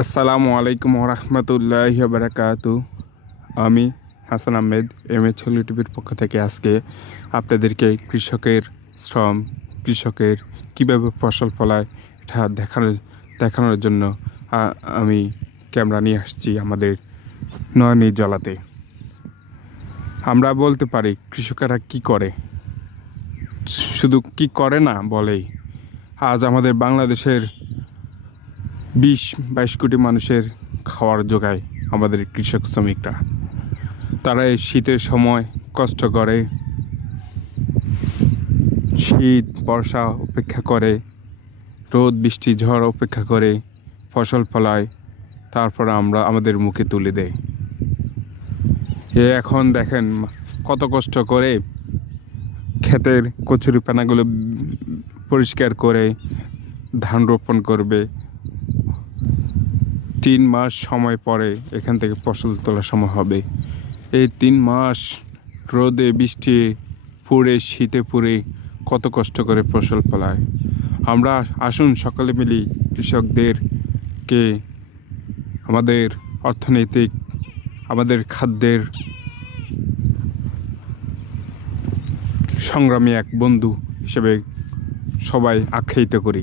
আসসালামু আলাইকুম রহমতুল্লাহ বারাকাতু আমি হাসান আহমেদ এম এ টিভির পক্ষ থেকে আজকে আপনাদেরকে কৃষকের শ্রম, কৃষকের কীভাবে ফসল ফলায় এটা দেখানোর দেখানোর জন্য আমি ক্যামেরা নিয়ে আসছি আমাদের নয়নি জলাতে। আমরা বলতে পারি কৃষকেরা কি করে? শুধু কি করে না বলেই। আজ আমাদের বাংলাদেশের বিশ, বাইশ কোটি মানুষের খাওয়ার যোগায় আমাদের কৃষক শ্রমিকরা। তারা এই শীতের সময় কষ্ট করে, শীত, বর্ষা অপেক্ষা করে, রোদ, বৃষ্টি, ঝড় অপেক্ষা করে ফসল ফলায়, তারপর আমরা আমাদের মুখে তুলে দেয় এ এখন দেখেন কত কষ্ট করে ক্ষেতের কচুরিপানাগুলো পরিষ্কার করে ধান রোপণ করবে তিন মাস সময় পরে এখান থেকে ফসল তোলার সময় হবে। এই তিন মাস রোদে, বৃষ্টি, পুড়ে, শীতে পুড়ে কত কষ্ট করে ফসল ফলায়। আমরা আসুন সকলে মিলি কৃষকদেরকে, আমাদের অর্থনৈতিক, আমাদের খাদ্যের সংগ্রামী এক বন্ধু হিসেবে সবাই আখ্যায়িত করি।